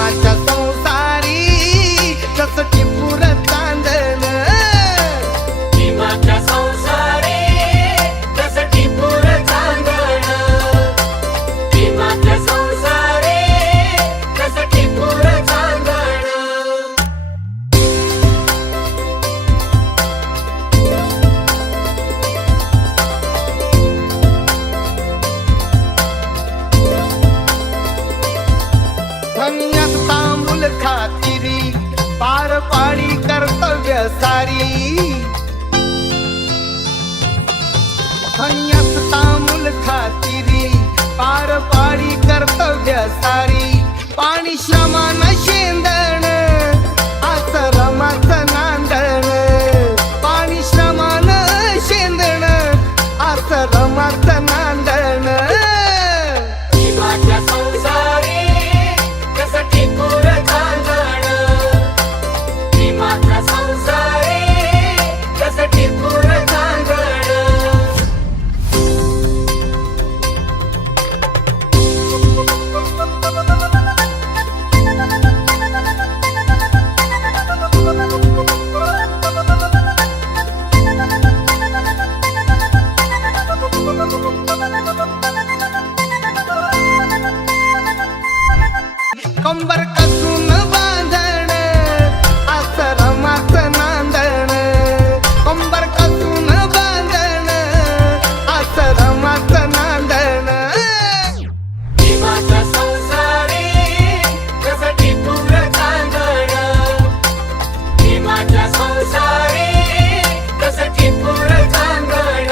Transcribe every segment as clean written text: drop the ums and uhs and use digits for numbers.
प्रेमाच्या संसारी जसं टिपूर चांदण, प्रेमाच्या संसारी जसं टिपूर चांदण, प्रेमाच्या संसारी जसं टिपूर चांदण. धन्यात तांबूल खातिरी पार पाडी कर्तव्य सारी, धन्यात तांबूल खातिरी पार पाडी कर्तव्य सारी. पाणी श्रमान शेंदण आश्रमाचं नांदण, पाणी श्रमान शेंदण आश्रमाचं नांदण. प्रेमाच्या संसारी जसं टिपूर चांदण, प्रेमाच्या संसारी जसं टिपूर चांदण. कंबर कसून बांधण आश्रमाचं नांदण, कंबर कसून बांधण आश्रमाचं नांदण. प्रेमाच्या संसारी जसं टिपूर चांदण, प्रेमाच्या संसारी जसं टिपूर चांदण.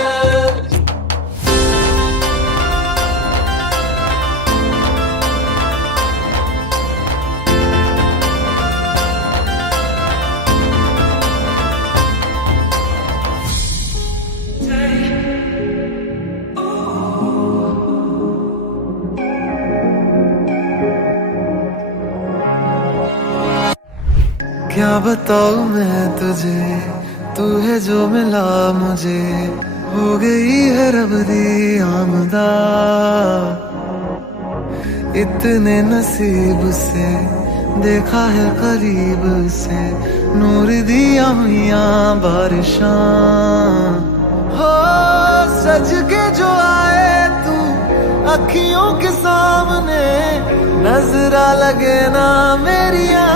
क्या बताऊं मैं तुझे, तू है जो मिला मुझे, हो गई है रब दी आमदा. इतने नसीब से देखा है करीब से, नूर दिया हुआ बारिशां. हो सज के जो आए तू अखियों के सामने, नजरा लगे ना मेरिया.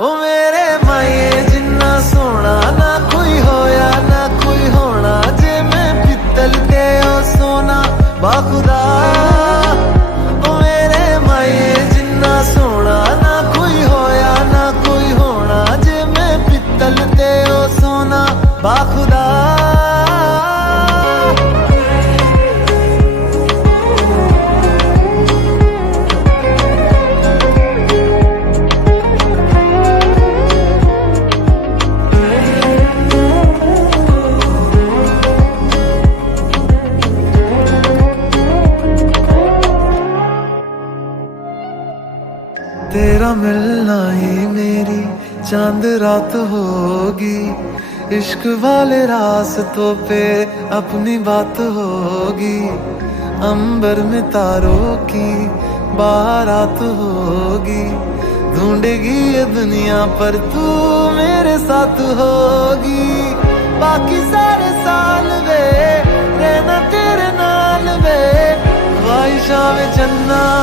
ओ मेरे माये जिन्ना सोना ना कोई होया ना कोई होना, जे मैं पित्तल ते ओ सोना बाखुदा. ओ मेरे माये जिन्ना सोना ना कोई होया ना कोई होना, जे मैं पित्तल ते ओ सोना बाखुदा. तेरा मिलना ही मेरी चांद रात होगी, इश्क वाले रास्तों पे अपनी बात होगी. अंबर में तारों की बारात होगी, ढूंढेगी ये दुनिया पर तू मेरे साथ होगी. बाकी सारे साल वे रहना तेरे नाल वे, ख्वाहिशां में जन्नत